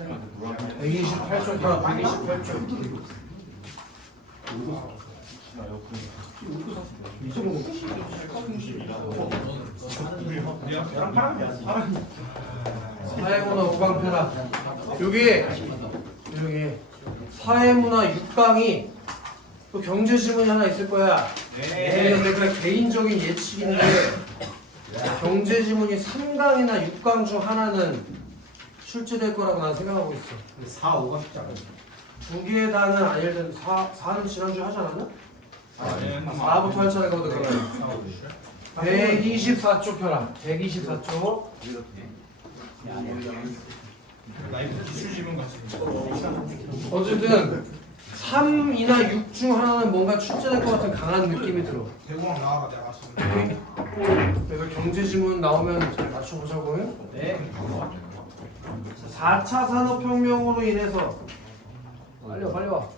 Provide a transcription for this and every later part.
128초다. 128초. 사회문화 5강편아. 여기 사회문화 6강이 또 경제 지문이 하나 있을 거야. 근데 그 개인적인 예측인데 경제 지문이 3강이나 6강 중 하나는 출제될 거라고 난 생각하고 있어. 4, 5가 쉽지 않아요. 두 개 다는 아닐 텐데 4는 지난주에 하지 않았나? 4부터 할 차례거든. 그러면 124쪽 펴라. 124쪽. 라이브 기술 지문 같이. 어쨌든 3이나 6 중 하나는 뭔가 출제될 것 같은 강한 느낌이 들어. 대공황 나와라 내가 맞추는. 그래서 경제 지문 나오면 잘 맞춰보자고. 네. 4차 산업혁명으로 인해서 빨리 와.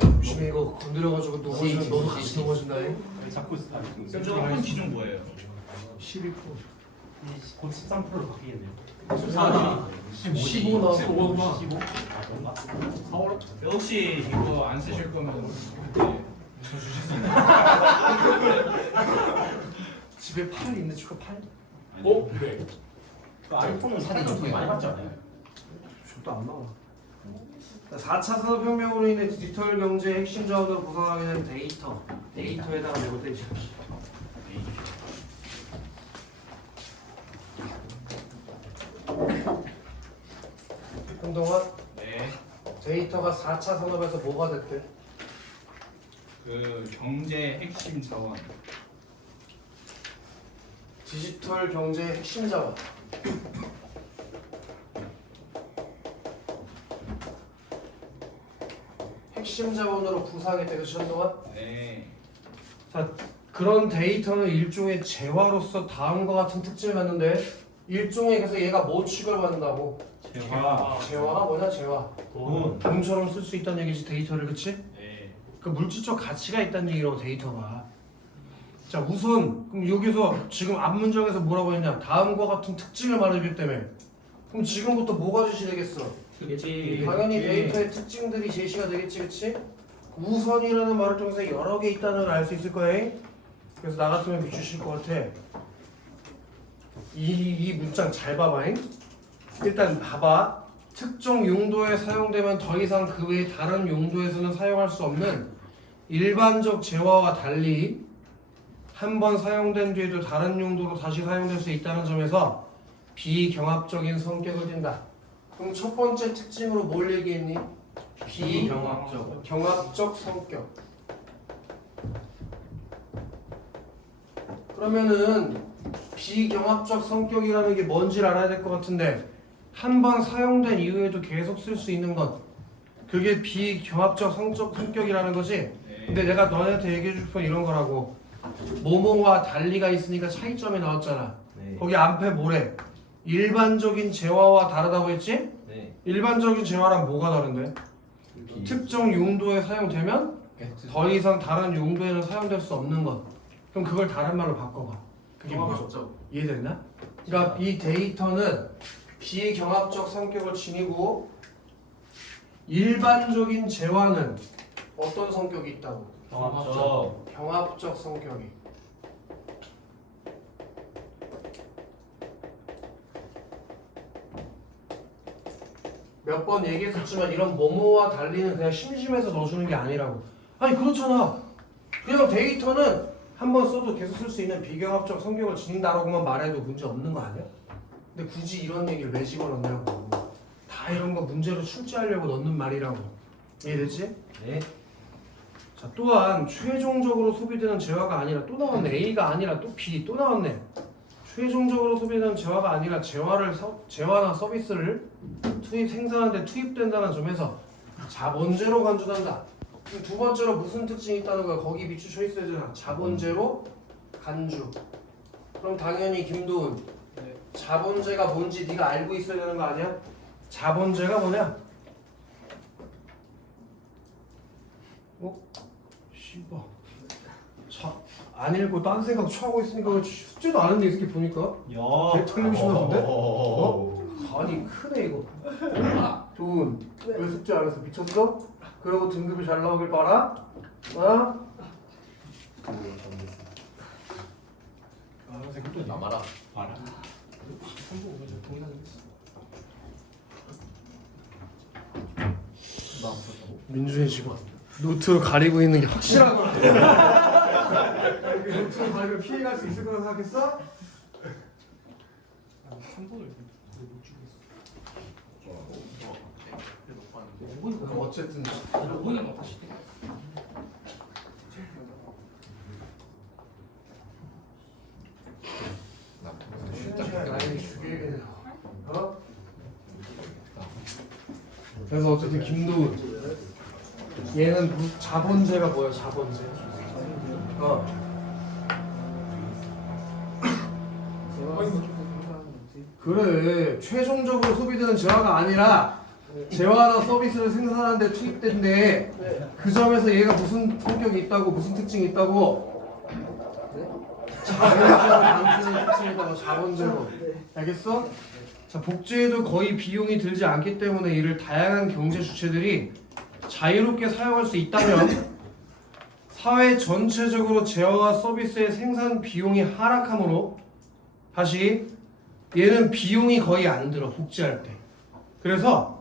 조심해. 이거 건드려가지고 넘어지면 너도 같이 넘어진다. 자꾸 그럼 저 학원 기준 뭐예요? 12%. 곧 13%로 바뀌겠네요. 15 나왔어. 15? 혹시 이거 안 쓰실 거면 그때 저 주실 수 있나요? 집에 8 있네. 축하 8. 어? 네. 그 아이폰은 사진을 되게 많이 봤지 않아요? 저도 안 나와. 4차 산업혁명으로 인해 디지털 경제의 핵심 자원으로 구성하게 된 데이터에다가 내고 떼지. 한동안 네. 데이터가 4차 산업에서 뭐가 됐대? 그 경제 핵심 자원. 디지털 경제의 핵심 자원. 핵심 자원으로 구상이 되고 한동안. 네. 자, 그런 데이터는 일종의 재화로서 다음과 같은 특징을 갖는데 일종의 그래서 얘가 뭐 취급을 받는다고? 재화가 뭐냐? 재화. 돈처럼 쓸 수 있다는 얘기지 데이터를. 그치? 네. 그 물질적 가치가 있다는 얘기라고 데이터가. 자, 우선 그럼 여기서 지금 앞문장에서 뭐라고 했냐? 다음과 같은 특징을 말해주기 때문에 그럼 지금부터 뭐가 제시되겠어? 그렇지. 당연히 데이터의 특징들이 제시가 되겠지. 그치? 우선이라는 말을 통해서 여러 개 있다는 걸 알 수 있을 거야. 그래서 나 같으면 비추실 것 같아. 이 문장 잘 봐봐. 일단 봐봐. 특정 용도에 사용되면 더 이상 그 외 다른 용도에서는 사용할 수 없는 일반적 재화와 달리 한 번 사용된 뒤에도 다른 용도로 다시 사용될 수 있다는 점에서 비경합적인 성격을 띈다. 그럼 첫 번째 특징으로 뭘 얘기했니? 비경합적 성격. 그러면은 비경합적 성격이라는 게 뭔지를 알아야 될 것 같은데 한 번 사용된 이후에도 계속 쓸 수 있는 것, 그게 비경합적 성격이라는 거지. 근데 내가 너네한테 얘기해 줄 건 이런 거라고. 뭐뭐와 달리가 있으니까 차이점이 나왔잖아. 네. 거기 앞에 뭐래? 일반적인 재화와 다르다고 했지? 네. 일반적인 재화랑 뭐가 다른데? 특정 용도에 사용되면 더 이상 다른 용도에는 사용될 수 없는 것. 그럼 그걸 다른 말로 바꿔봐. 그게 뭐죠? 이해됐나? 그러니까 이 데이터는 비경합적 성격을 지니고 일반적인 재화는 어떤 성격이 있다고? 경합적 성격이. 몇 번 얘기했었지만 이런 뭐뭐와 달리는 그냥 심심해서 넣어주는 게 아니라고. 아니 그렇잖아. 그냥 데이터는 한 번 써도 계속 쓸 수 있는 비경합적 성격을 지닌다라고만 말해도 문제 없는 거 아니야? 근데 굳이 이런 얘기를 왜 집어넣냐고. 다 이런 거 문제로 출제하려고 넣는 말이라고. 이해됐지? 네. 자, 또한 최종적으로 소비되는 재화가 아니라 또 나왔네. A가 아니라 또 B 또 나왔네. 최종적으로 소비되는 재화가 아니라 재화나 서비스를 생산하는데 투입된다는 점에서 자본제로 간주한다. 그럼 두 번째로 무슨 특징이 있다는 거야? 거기 비추쳐 있어야 되잖아. 자본제로 간주. 그럼 당연히 김도훈, 자본제가 뭔지 네가 알고 있어야 되는 거 아니야? 자본제가 뭐냐? 씨발. 안 읽고 딴 생각 취하고 있으니까 숙제도 안 했네. 이렇게 보니까. 대통령 신났는데? 아니 크네 이거. 돈. 왜 숙제 안 해서 미쳤어? 그리고 등급이 잘 나오길 바라. 어? 생각도 남아라. 알아. 민준이 지금 노트로 가리고 있는 게 확실하구나. 노트로 가리고 피해갈 수 있을 거라고 생각했어? 어쨌든 어? 그래서 어쨌든 김도훈 얘는 자본제가 뭐야 자본제? 그래 최종적으로 소비되는 재화가 아니라 재화나 서비스를 생산하는 데 투입된데 그 점에서 얘가 무슨 성격이 있다고 무슨 특징이 있다고 자본제로 만드는 특징이 있다고 자본제로 알겠어? 자 복제에도 거의 비용이 들지 않기 때문에 이를 다양한 경제 주체들이 자유롭게 사용할 수 있다면 사회 전체적으로 재화와 서비스의 생산 비용이 하락하므로 다시 얘는 비용이 거의 안 들어 복제할 때 그래서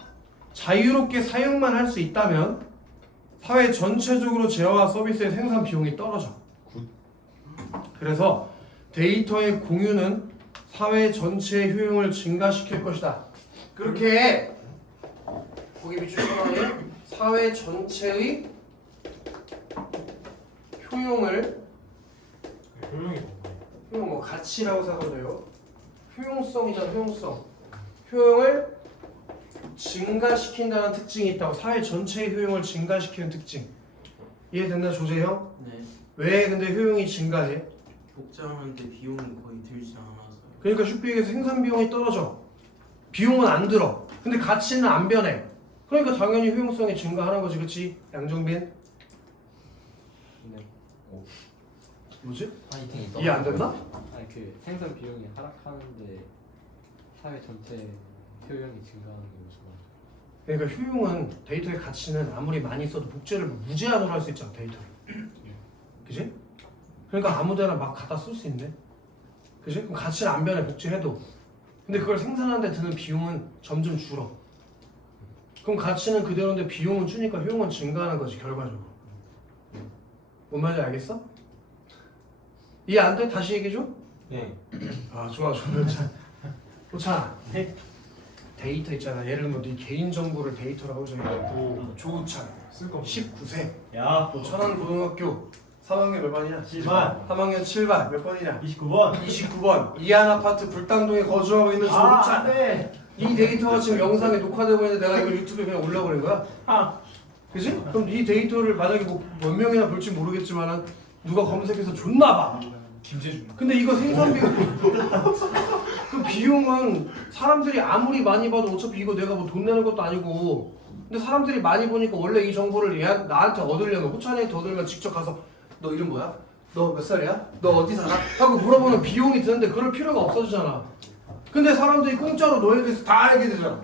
자유롭게 사용만 할 수 있다면 사회 전체적으로 재화와 서비스의 생산 비용이 떨어져 그래서 데이터의 공유는 사회 전체의 효용을 증가시킬 것이다 그렇게 거기 밑줄 쳐놔요 사회 전체의 효용을 효용이 효용 뭐 가치라고 생각하면 돼요 효용성이잖아 효용성 효용을 증가시킨다는 특징이 있다고 사회 전체의 효용을 증가시키는 특징 이해됐나 조재형? 네. 왜 근데 효용이 증가해? 복잡하는데 비용이 거의 들지 않아서요. 그러니까 슈피에서 생산 비용이 떨어져 비용은 안 들어 근데 가치는 안 변해 그러니까 당연히 효용성이 증가하는 거지 그치? 양정빈? 네. 뭐지? 파이팅이 이해 안 됐나? 아니 그 생산 비용이 하락하는데 사회 전체 효용이 증가하는 게 무슨 말이야? 그러니까 효용은 데이터의 가치는 아무리 많이 써도 복제를 무제한으로 할 수 있잖아 데이터를 그지? 그러니까 아무데나 막 갖다 쓸 수 있네 그지? 그럼 가치는 안 변해 복제해도 근데 그걸 생산하는 데 드는 비용은 점점 줄어 그럼 가치는 그대로인데 비용은 주니까 효용은 증가하는 거지 결과적으로 뭔 말인지 알겠어? 이해 안 돼? 다시 얘기해줘? 네. 아 좋아 좋아 좋잖아 데이터 있잖아 예를 들면 네 개인정보를 데이터라고 정해 조우찬 쓸거 19세 야. 천안고등학교 3학년 몇 반이냐? 7반. 3학년 7반 몇 번이냐? 29번. 29번 이안 아파트 불당동에 거주하고 있는 조우찬 네. 이 데이터가 지금 영상에 녹화되고 있는데 내가 이걸 유튜브에 그냥 올려버린 거야? 그지? 그럼 이 데이터를 만약에 뭐 몇 명이나 볼지 모르겠지만은 누가 검색해서 존나 봐 김재준. 근데 이거 생산비 그 비용은 사람들이 아무리 많이 봐도 어차피 이거 내가 뭐 돈 내는 것도 아니고 근데 사람들이 많이 보니까 원래 이 정보를 나한테 얻으려면 호찬이한테 얻으려면 직접 가서 너 이름 뭐야? 너 몇 살이야? 너 어디 살아? 하고 물어보는 비용이 드는데 그럴 필요가 없어지잖아 근데 사람들이 공짜로 너에 대해서 다 알게 되잖아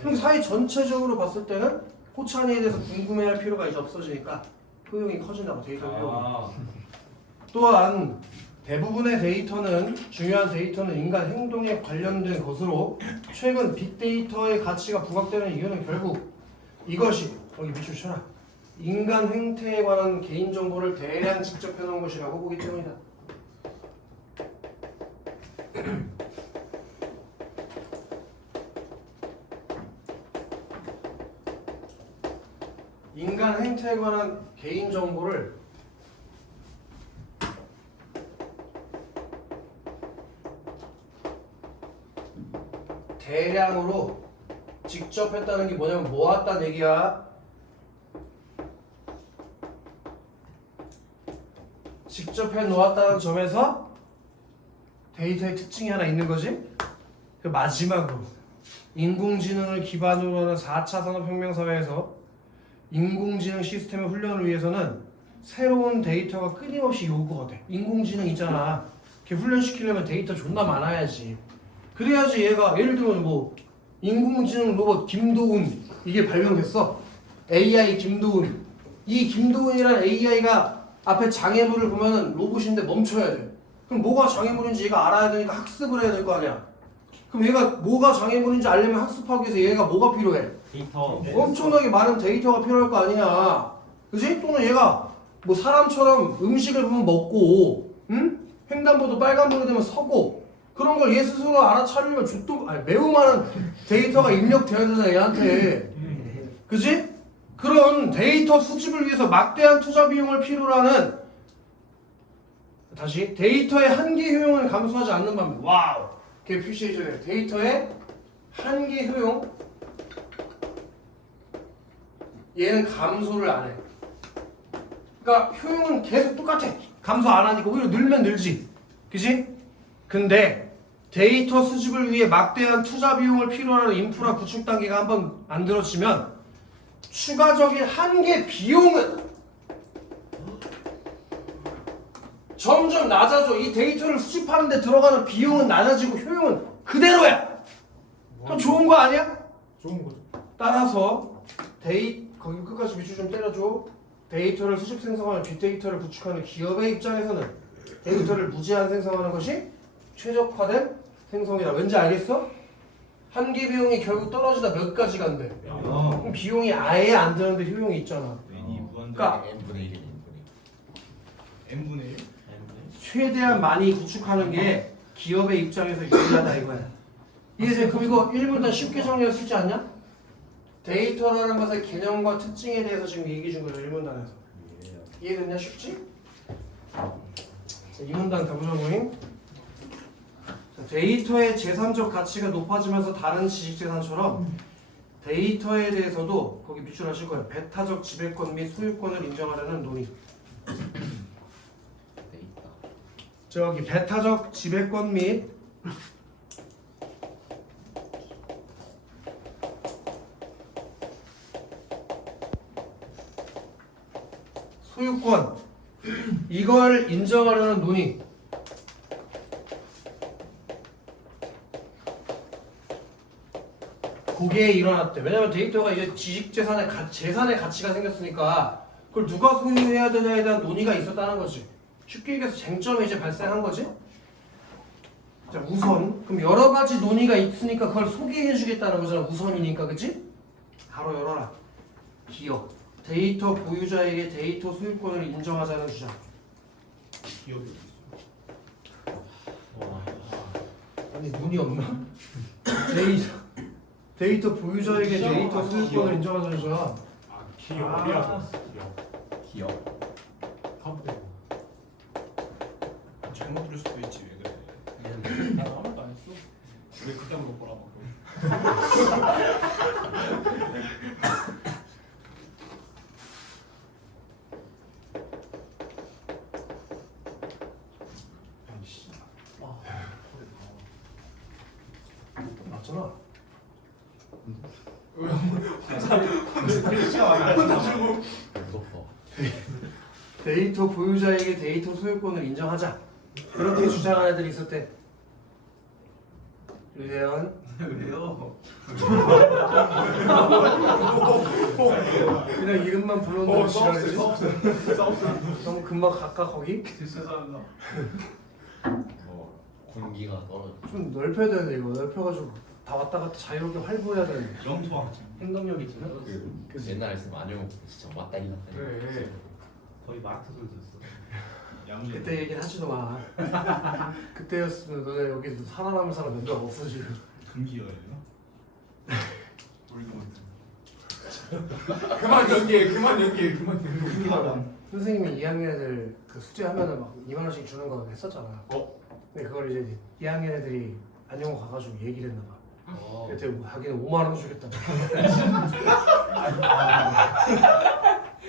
그럼 사회 전체적으로 봤을 때는 호찬이에 대해서 궁금해할 필요가 이제 없어지니까 효용이 커진다고 데이터 효용 또한 대부분의 데이터는 중요한 데이터는 인간 행동에 관련된 것으로 최근 빅데이터의 가치가 부각되는 이유는 결국 이것이 여기 밑줄 쳐라 인간 행태에 관한 개인정보를 대량 직접해놓은 것이라고 보기 때문이다 인간 행태에 관한 개인정보를 대량으로 직접 했다는 게 뭐냐면 모았다는 얘기야. 직접 해 놓았다는 점에서 데이터의 특징이 하나 있는 거지. 그 마지막으로 인공지능을 기반으로 하는 4차 산업혁명 사회에서 인공지능 시스템의 훈련을 위해서는 새로운 데이터가 끊임없이 요구가 돼. 인공지능 있잖아. 걔 훈련시키려면 데이터 존나 많아야지. 그래야지 얘가 예를 들면 뭐 인공지능 로봇 김도훈 이게 발명됐어. AI 김도훈. 이 김도훈이라는 AI가 앞에 장애물을 보면은 로봇인데 멈춰야 돼. 그럼 뭐가 장애물인지 얘가 알아야 되니까 학습을 해야 될 거 아니야. 그럼 얘가 뭐가 장애물인지 알려면 학습하기 위해서 얘가 뭐가 필요해? 데이터. 엄청나게 많은 데이터가 필요할 거 아니냐. 그지? 또는 얘가 뭐 사람처럼 음식을 보면 먹고, 응? 횡단보도 빨간불이 되면 서고, 그런 걸 얘 스스로 알아차리려면 매우 많은 데이터가 입력되어야 되잖아, 얘한테. 그지? 그런 데이터 수집을 위해서 막대한 투자 비용을 필요로 하는, 다시, 데이터의 한계 효용을 감소하지 않는 반면, 와우! 그게 표시해줘야 돼. 데이터의 한계 효용, 얘는 감소를 안 해. 그러니까 효용은 계속 똑같아. 감소 안 하니까 오히려 늘면 늘지. 그지? 근데 데이터 수집을 위해 막대한 투자 비용을 필요로 하는 인프라 구축 단계가 한번 만들어지면 추가적인 한계 비용은 점점 낮아져. 이 데이터를 수집하는 데 들어가는 비용은 낮아지고 효용은 그대로야. 그럼 좋은 거 아니야? 좋은 거죠. 따라서 거기 끝까지 밑줄 좀 때려줘. 데이터를 수집 생성하는 빅데이터를 구축하는 기업의 입장에서는 데이터를 무제한 생성하는 것이 최적화된 생성이다. 왠지 알겠어? 한계 비용이 결국 떨어지다 몇 가지가 안 돼. 그럼 비용이 아예 안 드는데 효용이 있잖아. 그러니까 n분의 1. n분의 1? 최대한 많이 구축하는 게 기업의 입장에서 유리하다 이거야. 이해돼? 그럼 이거 1분단 쉽게 정리할 수 있지 않냐? 데이터라는 것의 개념과 특징에 대해서 지금 얘기해 준 거예요. 1문단에서. 이해됐냐? 쉽지? 자, 2문단 가보자고잉. 데이터의 재산적 가치가 높아지면서 다른 지식재산처럼 데이터에 대해서도 거기 밑줄 하실 거예요. 배타적 지배권 및 소유권을 인정하려는 논의. 저기 배타적 지배권 및 소유권 이걸 인정하려는 논의. 그게 일어났대. 왜냐면 데이터가 이제 지식재산의 재산의 가치가 생겼으니까 그걸 누가 소유해야 되냐에 대한 논의가 있었다는 거지. 쉽게 얘기해서 쟁점이 이제 발생한 거지. 자, 우선 그럼 여러 가지 논의가 있으니까 그걸 소개해 주겠다는 거잖아. 우선이니까. 그치? 바로 열어라. 기업 데이터 보유자에게 데이터 소유권을 인정하자는 주장. 기업이 아니 눈이 없나? 데이터 보유자에게 데이터 소유권을 인정하자는 주장. 기업이야. 기업. 컴퓨터. 잘못 들을 수도 있지 왜 그래. 나 아무것도 안 했어. 왜 그딴 거 보라고. 맞잖아. 무섭다. 데이터 보유자에게 데이터 소유권을 인정하자. 그렇게 주장하는 애들이 있을 때 유대현 왜요? 그냥 이름만 불렀는데 지랄이지? 싸웠어. 너무 금방 갈까 거기? 죄송합니다. 공기가 떨어져. 좀 넓혀야 되는데 이거 넓혀가지고 다 왔다 갔다 자유롭게 활보해야 되는데 영토하지. 행동력이 있잖아. 그 옛날에 쓰면 안녕 진짜 왔다 갔다. 그래. 거의 마트 소리 들었어. 야무지. 그때 얘기는 하지도 마. 그때였으면 너네 여기 살아남을 사람 몇 명 없어 지금. 금기어야 되나? 우리도 못해. 그만 연기해. 선생님이 2학년 애들 그 숙제하면은 막 2만 원씩 주는 거 했었잖아. 근데 그걸 이제 2학년 애들이 안영호 가가지고 얘기를 했나 봐. 그때 하기는 5만 원 주겠다.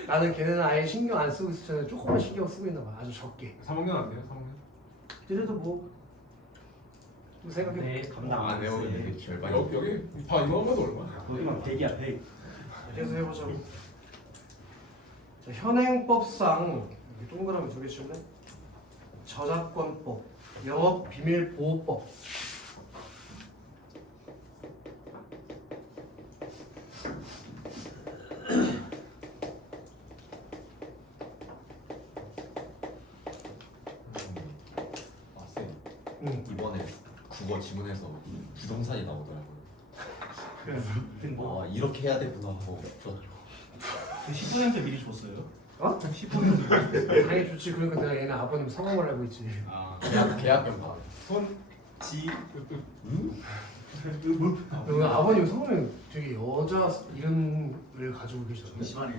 나는 걔네는 아예 신경 안 쓰고 있었잖아. 조금만 신경 쓰고 있나 봐. 아주 적게. 3학년 안 돼요? 3학년? 그래도 뭐 생각해. 감당 안 해요. 이게 절반이. 여기 봐 이거 하면 얼마야? 거기만 100이야 100. 계속 해보자고. 자, 현행법상 여기 동그라미 2개 칠래? 저작권법, 영업비밀보호법. 아, 쌤. 응. 이번에 국어 지문에서 부동산이 나오더라고요. 뭐 아, 이렇게 해야 되구나 하고 풀었죠. 10% 미리 줬어요? 어? 10% 당연히 좋지. 그러니까 내가 얘네 아버님 성함을 알고 있지. 아 계약금 다. 지 그리고 아버님 성함이 되게 여자 이름을 가지고 계시잖아요. 잠시만요.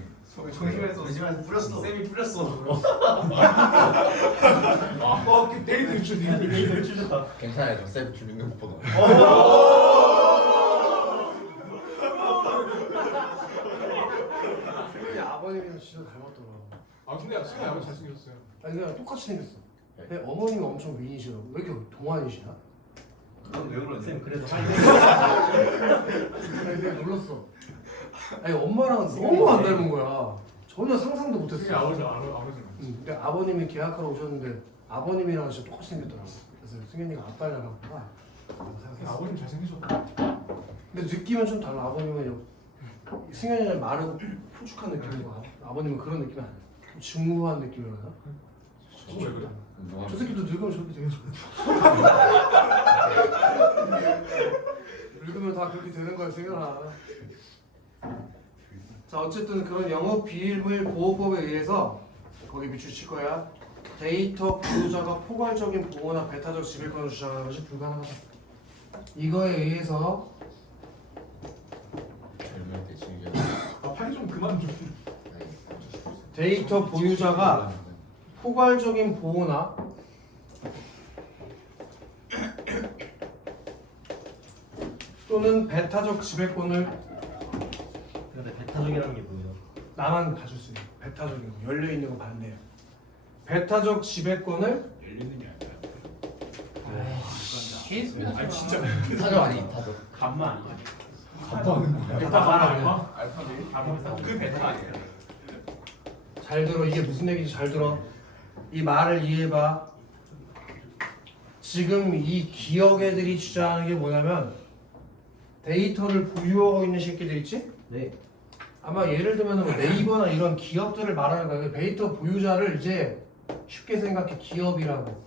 정심에서 뿌렸어. 쌤이 뿌렸어. 그 데이트 유출 데이터 유출됐다. 괜찮아요. 저쌤 주민등록번호. 승현이 아버님이랑 진짜 닮았더라. 아 근데 쌤이 아버지 잘생겼어요. 아니 그냥 똑같이 생겼어. 근데 어머님이 엄청 미인이시더라고. 왜 이렇게 동안이시나? 그럼 왜 그러지? 쌤 그래도 아니 되게 놀랐어. 아니 엄마랑 너무 안 닮은 거야. 전혀 상상도 쌤이 못했어. 아버지. 근데 아버님이 계약하러 오셨는데 아버님이랑 진짜 똑같이 생겼더라고. 그래서 승현이가 아빠를 닮았구나. 아버님 잘생기셨다. 근데 느낌은 좀 달라. 아버님은 승현이는 마르고 푸죽한 느낌이고 아버님은 그런 느낌이 아니야. 중후한 느낌이라나? 왜 그래? 저 새끼도 늙으면 저렇게 되겠죠. 늙으면 다 그렇게 되는 거야, 승현아. 자, 어쨌든 그런 영업 비밀 보호법에 의해서 거기 밑줄 칠 거야. 데이터 보유자가 포괄적인 보호나 배타적 지배권을 주장하는 것이 불가능하다. 이거에 의해서 별명 대칭이야. 아 팔이 좀 그만 좀. 데이터 보유자가 포괄적인 보호나 또는 배타적 지배권을 근데 배타적이라는 게 뭐예요? 나만 가질 수 있는 배타적인 거, 열려 있는 거 반대야. 배타적 지배권을 열리는 게 아니라. 아 진짜 타적 아니 타적. 감마 아니야? 아빠는 뭐야? 베타 말 아니야. 알파벳. 그 베타 아니에요? 잘 들어. 이게 무슨 얘기인지 잘 들어. 이 말을 이해해봐. 지금 이 기억 애들이 주장하는 게 뭐냐면 데이터를 보유하고 있는 새끼들 있지? 네. 아마 예를 들면 뭐 네이버나 이런 기업들을 말하는 거야. 데이터 보유자를 이제 쉽게 생각해 기업이라고.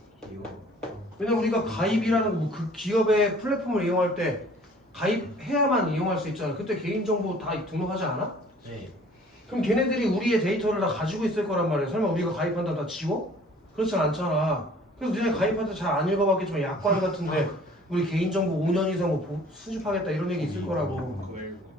왜냐면 우리가 가입이라는 그 기업의 플랫폼을 이용할 때 가입해야만 이용할 수 있잖아. 그때 개인정보 다 등록하지 않아? 네. 그럼 걔네들이 우리의 데이터를 다 가지고 있을 거란 말이야. 설마 우리가 가입한다 다 지워? 그렇진 않잖아. 그래서 니네 가입할 때 잘 안 읽어봤겠지만 약관 같은데 우리 개인정보 5년 이상 뭐 수집하겠다 이런 얘기 있을 거라고.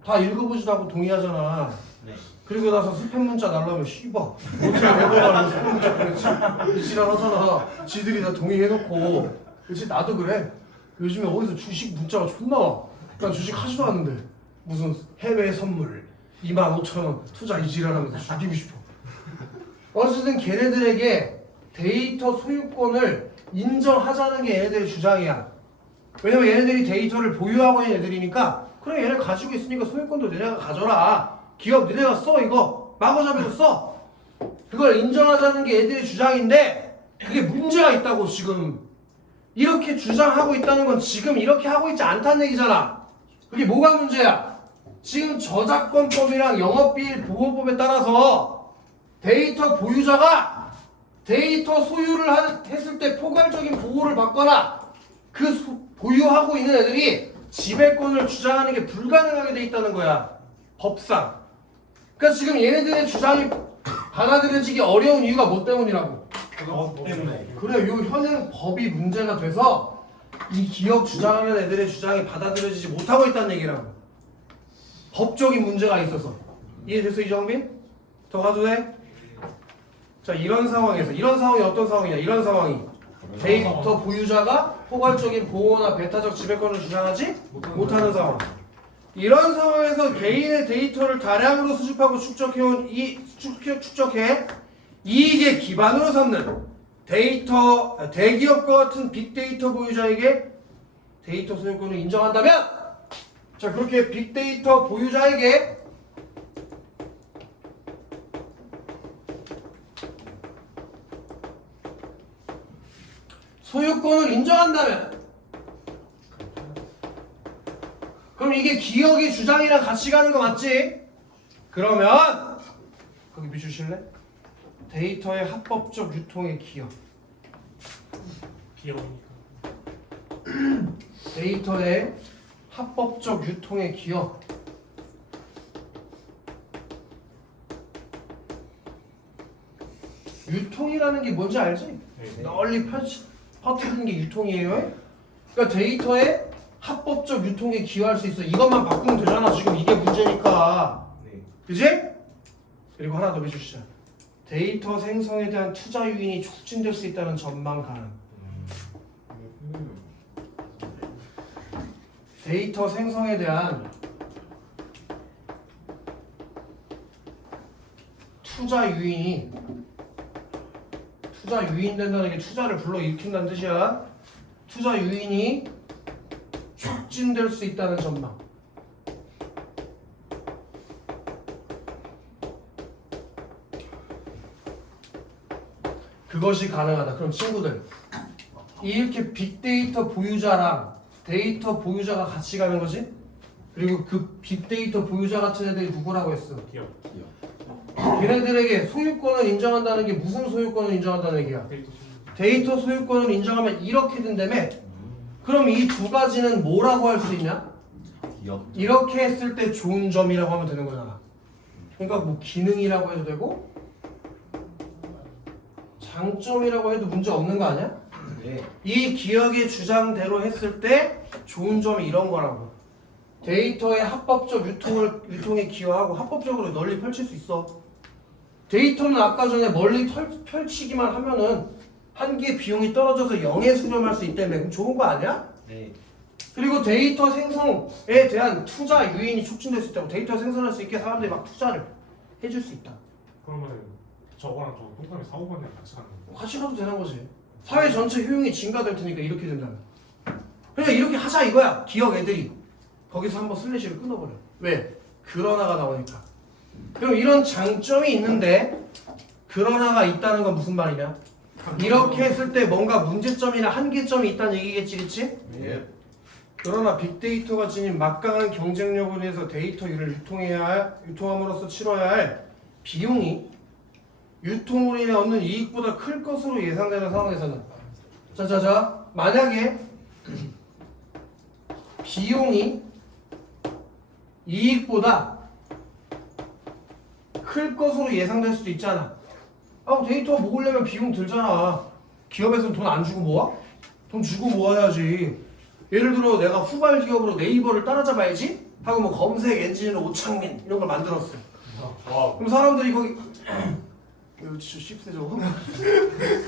다 읽어보지도 않고 동의하잖아. 네. 그리고 나서 스팸 문자 날라오면 씨발 어떻게 내보내라고 스팸 문자 보냈지? 지랄 하잖아. 지들이 다 동의해놓고. 그렇지 나도 그래. 요즘에 어디서 주식 문자가 존나 와. 난 주식 하지도 않는데 무슨 해외 선물 25,000원 투자 이 지랄하면서 죽이고 싶어. 어쨌든 걔네들에게 데이터 소유권을 인정하자는 게 얘네들의 주장이야. 왜냐면 얘네들이 데이터를 보유하고 있는 애들이니까 그래 얘네 가지고 있으니까 소유권도 너네가 가져라. 기업 너네가 써 이거 마구잡이로 써. 그걸 인정하자는 게 얘들의 주장인데 그게 문제가 있다고. 지금 이렇게 주장하고 있다는 건 지금 이렇게 하고 있지 않다는 얘기잖아. 그게 뭐가 문제야? 지금 저작권법이랑 영업비밀 보호법에 따라서 데이터 보유자가 데이터 소유를 했을 때 포괄적인 보호를 받거나 보유하고 있는 애들이 지배권을 주장하는 게 불가능하게 돼 있다는 거야. 법상. 그러니까 지금 얘네들의 주장이 받아들여지기 어려운 이유가 뭐 때문이라고? 때문에. 그래, 요 현행 법이 문제가 돼서 이 기업 주장하는 애들의 주장이 받아들여지지 못하고 있다는 얘기라고. 법적인 문제가 있어서. 이해됐어, 이정빈? 더 가도 돼? 자, 이런 상황에서 이런 상황이 어떤 상황이냐? 이런 상황이 데이터 보유자가 포괄적인 보호나 배타적 지배권을 주장하지 못하는 상황. 이런 상황에서 개인의 데이터를 다량으로 수집하고 축적해 이익의 기반으로 삼는 대기업과 같은 빅데이터 보유자에게 데이터 소유권을 인정한다면, 자, 그렇게 빅데이터 보유자에게 소유권을 인정한다면, 그럼 이게 기억의 주장이랑 같이 가는 거 맞지? 그러면 거기 비주실래? 데이터의 합법적 유통의 기억. 귀여우니까. 데이터의 합법적 유통의 기억. 유통이라는 게 뭔지 알지? 네. 널리 퍼뜨리는 게 유통이에요. 그러니까 데이터의 합법적 유통에 기여할 수 있어. 이것만 바꾸면 되잖아. 지금 이게 문제니까. 네. 그지? 그리고 하나 더 해주시죠. 데이터 생성에 대한 투자 유인이 촉진될 수 있다는 전망 가능. 데이터 생성에 대한 투자 유인된다는 게 투자를 불러일으킨다는 뜻이야. 투자 유인이 촉진될 수 있다는 전망. 그것이 가능하다. 그럼 친구들, 이렇게 빅데이터 보유자랑 데이터 보유자가 같이 가는 거지? 그리고 그 빅데이터 보유자 같은 애들이 누구라고 했어? 기억. 걔네들에게 소유권을 인정한다는 게 무슨 소유권을 인정한다는 얘기야? 데이터 소유권을 인정하면 이렇게 된다며? 그럼 이 두 가지는 뭐라고 할 수 있냐? 기억. 이렇게 했을 때 좋은 점이라고 하면 되는 거잖아. 그러니까 뭐 기능이라고 해도 되고 장점이라고 해도 문제 없는 거 아니야? 네. 이 기억의 주장대로 했을 때 좋은 점이 이런 거라고. 데이터의 합법적 유통에 기여하고 합법적으로 널리 펼칠 수 있어. 데이터는 아까 전에 멀리 펼치기만 하면은 한계의 비용이 떨어져서 0에 수렴할 수 있다며. 그럼 좋은 거 아니야? 네. 그리고 데이터 생성에 대한 투자 유인이 촉진될 수 있다고. 데이터 생성할 수 있게 사람들이 막 투자를 해줄 수 있다. 그러면 저거랑 저 동그라미 4, 5번이랑 같이 가는 거. 같이 가도 되는 거지. 사회 전체 효용이 증가될 테니까 이렇게 된다면. 그냥 이렇게 하자 이거야. 기억 애들이. 거기서 한번 슬래시를 끊어버려. 왜? 그러나가 나오니까. 그럼 이런 장점이 있는데 그러나가 있다는 건 무슨 말이냐? 이렇게 했을 때 뭔가 문제점이나 한계점이 있다는 얘기겠지, 그치? 예. 그러나 빅데이터가 지닌 막강한 경쟁력으로 인해서 데이터를 유통함으로써 치러야 할 비용이 유통으로 인해 얻는 이익보다 클 것으로 예상되는 상황에서는 자 만약에 비용이 이익보다 클 것으로 예상될 수도 있잖아. 데이터 모으려면 비용 들잖아. 기업에서는 돈 안 주고 모아? 돈 주고 모아야지. 예를 들어 내가 후발 기업으로 네이버를 따라잡아야지 하고 뭐 검색 엔진으로 오창민 이런 걸 만들었어. 와. 그럼 사람들이 거기 이거 진짜 씹새 저거.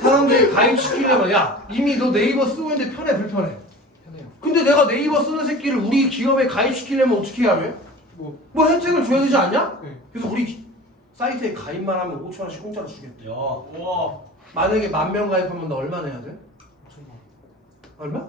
사람들이 가입시키려면 야 이미 너 네이버 쓰고 있는데 편해 불편해? 편해요. 근데 내가 네이버 쓰는 새끼를 우리 기업에 가입시키려면 어떻게 해야 해? 뭐 혜택을 줘야 되지 않냐? 네. 그래서 우리 사이트에 가입만 하면 5,000원씩 공짜로 주겠대. 야. 와. 만약에 10,000명 가입하면 너 얼마 내야 돼? 얼마?